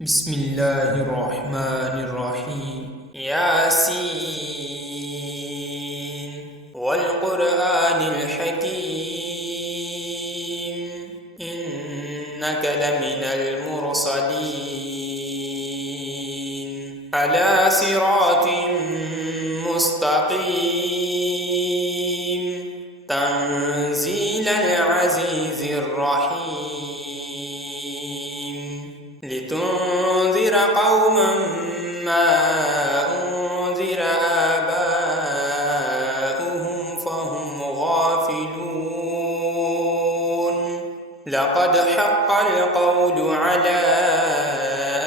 بسم الله الرحمن الرحيم ياسين والقرآن الحكيم إنك لمن المرسلين على صراط مستقيم تنزيل العزيز الرحيم لتنذر قوما ما أنذر آباؤهم فهم غافلون لقد حق القول على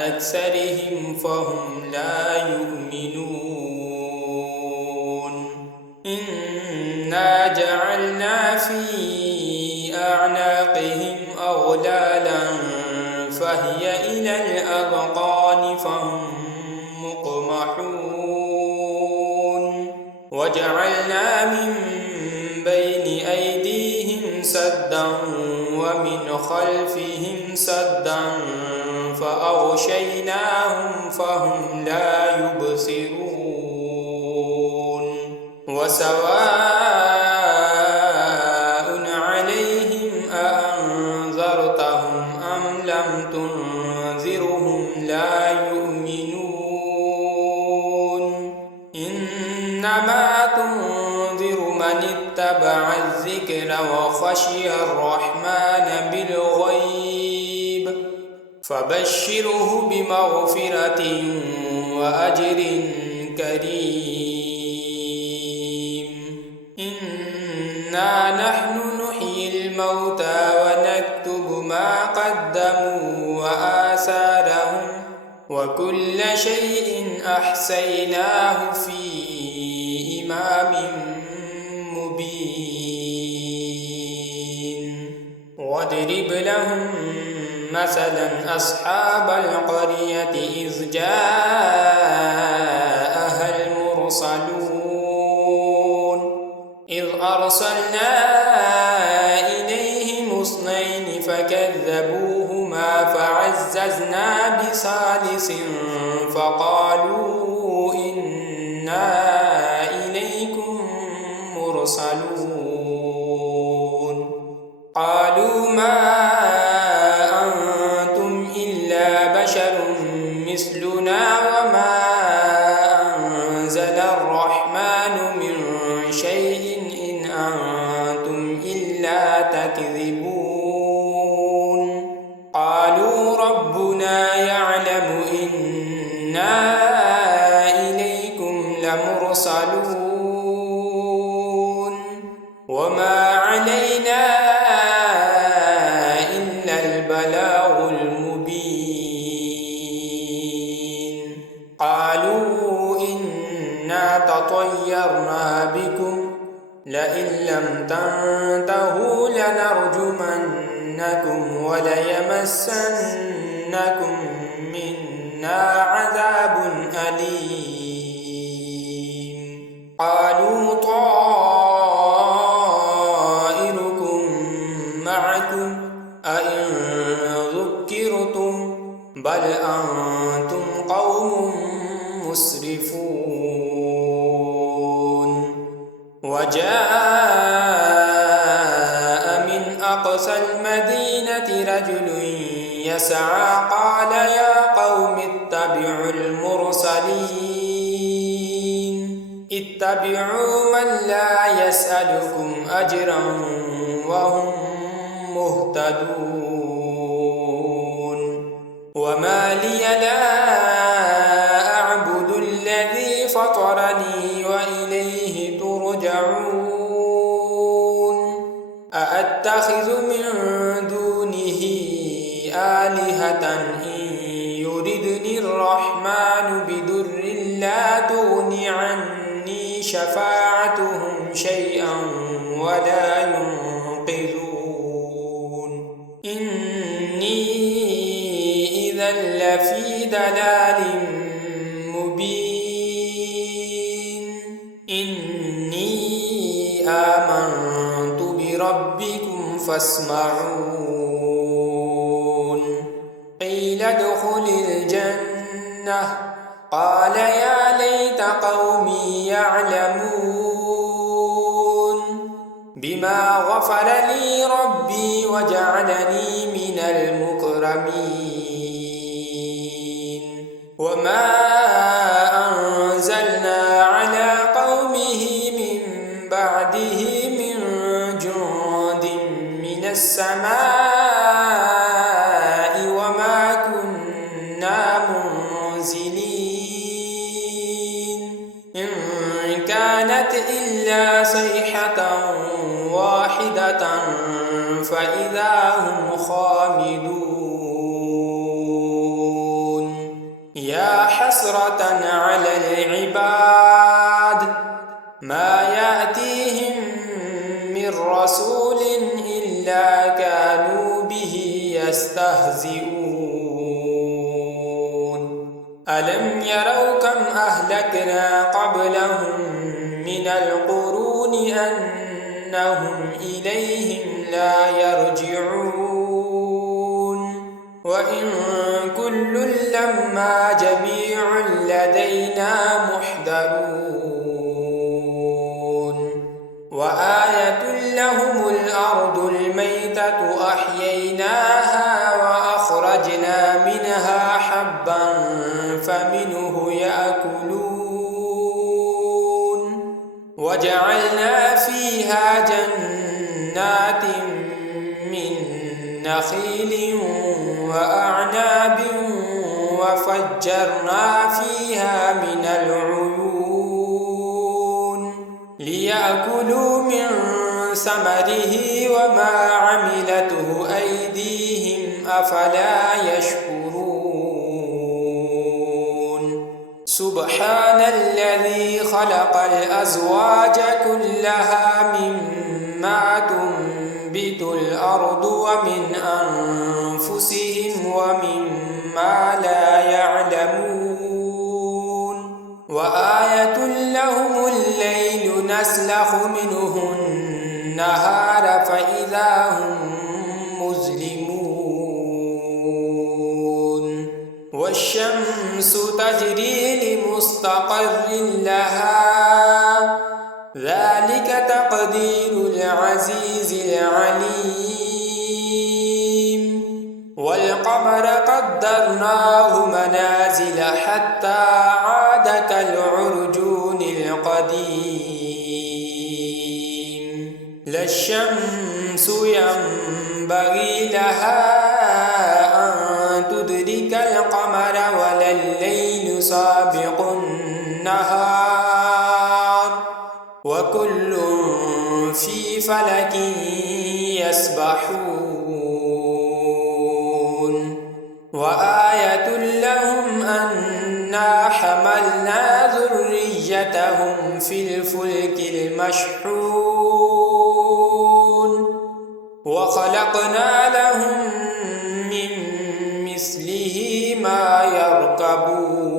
أكثرهم فهم لا يؤمنون إنا جعلنا في أعناقهم أغلالا فهي إلى الأذقان فهم مقمحون وجعلنا من بين أيديهم سدا ومن خلفهم سدا فأغشيناهم فهم لا يبصرون وسواء عليهم أأنذرتهم أم لم تنذرهم لا يؤمنون إنما تنذر من اتبع الذكر وخشي الرحمن بالغيب فبشره بمغفرة وأجر كريم إنا نحن نحيي الموتى ونكتب ما قدموا وآثارهم وكل شيء أحصيناه في إمام مبين واضرب لهم مثلا أصحاب القرية إذ جاءها المرسلون إذ أرسلنا إليهم اثنين فكذبوهما فعززنا بثالث فقالوا إنا إليكم مرسلون قالوا ما أنتم إلا بشر مثلنا وما أنزل الرحمن من شيء إن أنتم إلا تكذبون قالوا ربنا يعلم إنا إليكم لمرسلون وما علينا إلا البلاغ المبين قالوا إنا تطيرنا بكم لئن لم تنتهوا لنرجمنكم وليمسنكم منا عذاب أليم قالوا طائركم معكم أئن ذكرتم بل أنتم قوم مسرفون وجاء من أقصى المدينة رجل يسعى قال يا قوم اتبعوا المرسلين اتبعوا من لا يسألكم أجرا وهم مهتدون وما لي لا أعبد الذي فطرني وإليه ترجعون أأتخذ من دونه آلهة إن يردني الرحمن بضر لا تغن عني شفاعتهم شيئا ولا ينقذون إني إذا لفي ضلال مبين إني آمنت بربكم فاسمعون قيل ادخل قال يا ليت قومي يعلمون بما غفر لي ربي وجعلني من المكرمين وما أنزلنا على قومه من بعده من جند من السماء وما كنا منزلين إن كانت إلا صيحة واحدة فإذا هم خامدون يا حسرة على العباد ما يأتيهم من رسول إلا كانوا به يستهزئون ألم يروا كم أهلكنا قبلهم من القرون أنهم إليهم لا يرجعون وإن كل لما جميع لدينا محضرون وآية لهم الأرض الميتة أحييناها وأخرجنا منها حبا فمنه يأكلون وجعلنا فيها جنات من نخيل وأعناب وفجرنا فيها من العيون ليأكلوا من ثمره وما عملته أيديهم أفلا يشكرون سبحان الذي خلق الأزواج كلها مما تنبت الأرض ومن أنفسهم ومما لا يعلمون وآية لهم الليل نسلخ منه النهار فإذا هم مظلمون والشمس تجري لمستقر لها ذلك تقدير العزيز العليم والقمر قدرناه منازل حتى عاد كالعرجون القديم لا الشمس ينبغي لها أن تدرك القمر ولا الليل سابق النهار وكل في فلك يسبحون وآية لهم أنا حملنا ذريتهم في الفلك المشحون وخلقنا لهم من مثله ما يركبون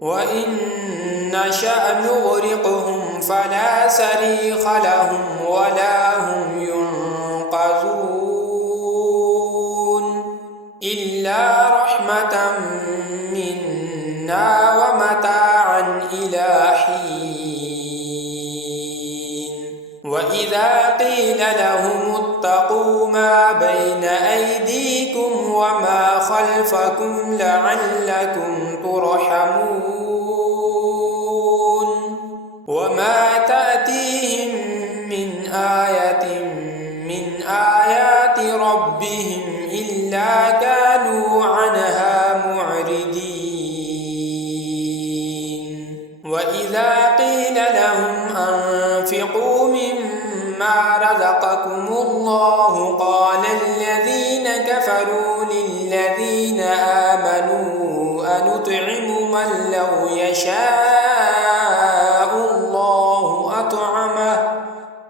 وإن نشأ نغرقهم فلا صريخ لهم ولا هم ينقذون إلا رحمة منا ومتاعا إلى حين وإذا قيل لهم اتقوا ما بين أيديكم وما خلفكم لعلكم ترحمون وما تأتيهم من آية من آيات ربهم إلا كانوا عنها معرضين وإذا قيل لهم أنفقوا مما رزقكم الله قال الذين كفروا للذين آمنوا أنطعم من لو يشاء الله أطعمه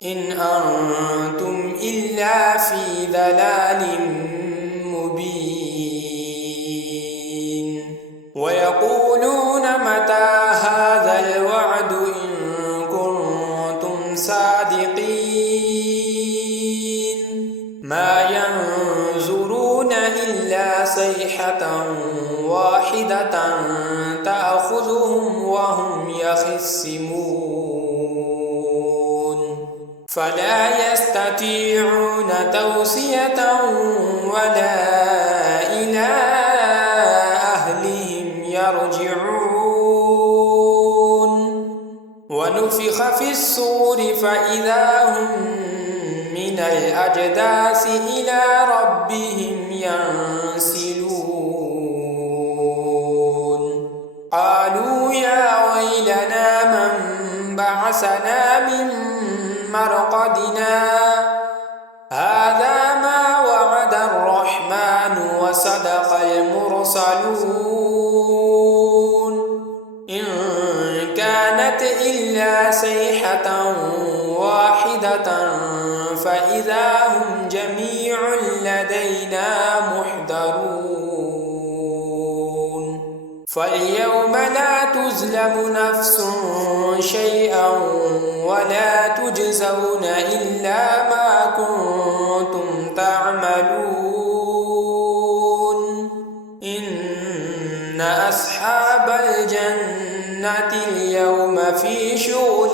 إن أنتم إلا في ضلال مبين ويقولون متى هذا الوعد إن كنتم صادقين ما ينظرون إلا إلا صيحة واحدة تأخذهم وهم يخصمون فلا يستطيعون توصية ولا إلى أهلهم يرجعون ونفخ في الصور فإذا هم من الأجداث إلى ربهم ينسلون قالوا يا ويلنا من بعثنا من مرقدنا هذا ما وعد الرحمن وصدق المرسلون إن كانت إلا صيحة واحدة فإذا هم جميع لدينا محضرون فاليوم لا تظلم نفس شيئا ولا تجزون إلا ما كنتم تعملون إن أصحاب الجنة اليوم في شغل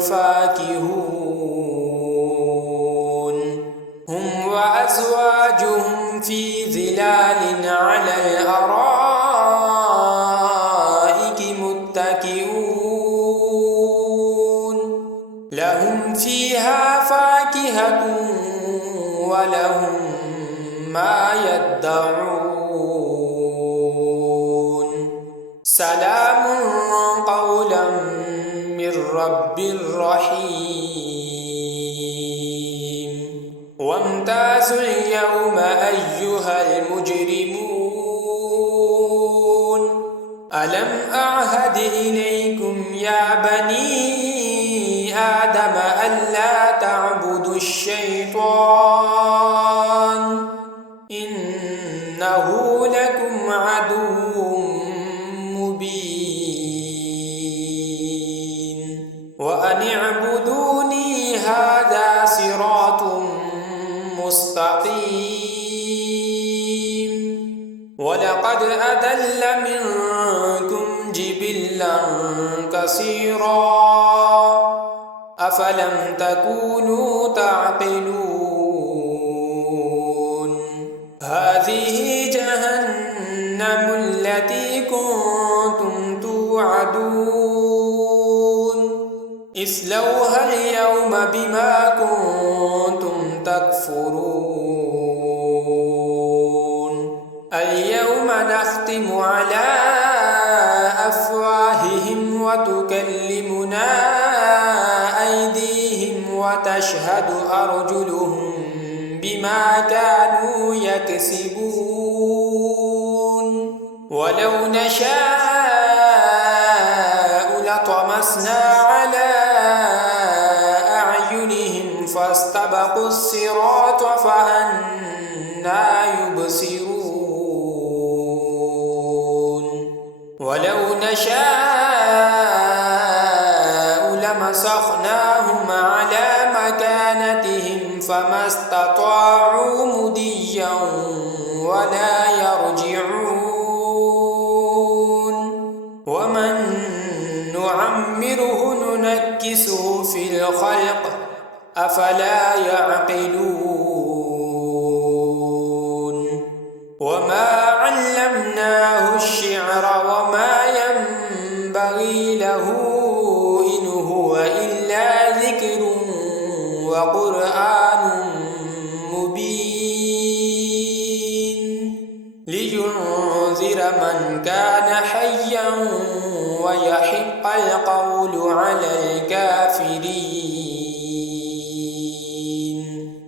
فاكهون هم وأزواجهم في ظلال على الأرائك متكئون لهم فيها فاكهة ولهم ما يدعون سلام قولا من رب رحيم وامتازوا اليوم أيها المجرمون ألم أعهد إليكم يا بني آدم ألا تعبدوا الشيطان إنه لكم عدو مبين وأن اعبدوني هذا صراط مستقيم ولقد أضل منكم جبلا كثيرا أفلم تكونوا تعقلون هذه جهنم التي كنتم توعدون اصلوها اليوم بما كنتم تكفرون اليوم نختم على أفواههم وتكلمنا أيديهم وتشهد أرجلهم بما كانوا يكسبون ولو نشاء لطمسنا على أعينهم فاستبقوا الصراط فأنى يبصرون ولو نشاء لمسخناهم على مكانتهم فما استطاعوا مضيا ولا يرجعون ومن نعمره ننكسه في الخلق أفلا يعقلون وما علمناه الشعر وما ينبغي له إن هو إلا ذكر وقرآن مبين لينذر من كان حيا ويحق القول على الكافرين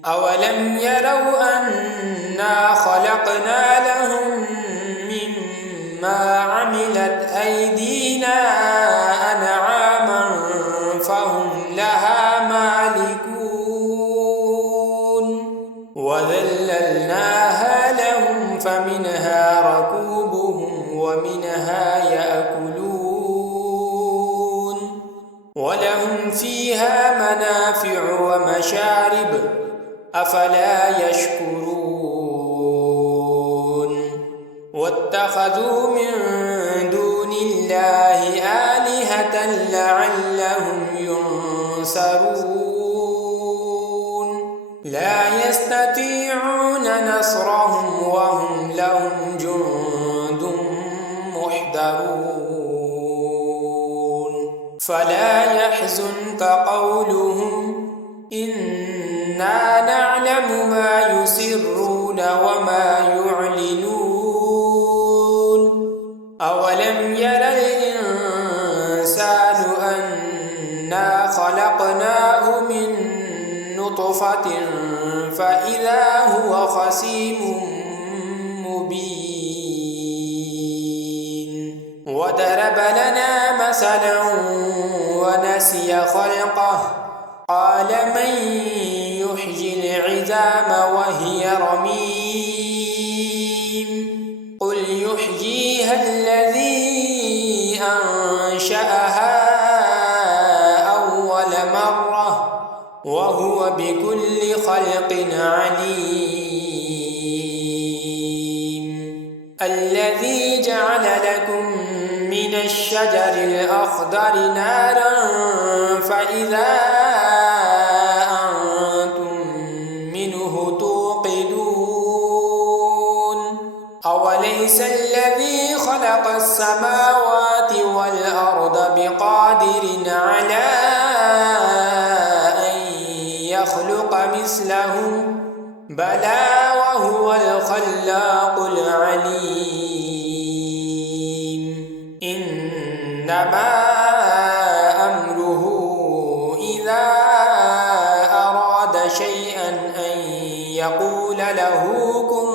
أولم يروا أنا خلقنا لهم مما عملت أيدينا أنعاما فهم لها مالكون وذللناها لهم فمنها ركوبهم ومنها يأكلون ولهم فيها منافع ومشارب أفلا يشكرون واتخذوا من دون الله آلهة لعلهم ينصرون لا يستطيعون نصرهم وهم لهم جند محضرون فلا يحزنك قولهم إنا نعلم ما يسرون وما يعلنون أولم ير الإنسان أنا خلقناه من نطفة فإذا هو خصيم مبين وضرب لنا مثلا ونسي خلقه قال من يحيي العظام وهي رميم قل يحييها الذي أنشأها أول مرة وهو بكل خلق عليم الذي جعل لكم من الشجر الأخضر نارا فإذا أوليس الذي خلق السماوات والأرض بقادر على أن يخلق مثلهم بلى وهو الخلاق العليم إنما أمره إذا أراد شيئا أن يقول له كن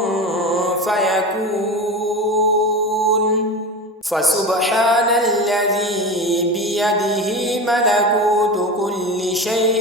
فيكون فسبحان الذي بيده ملكوت كل شيء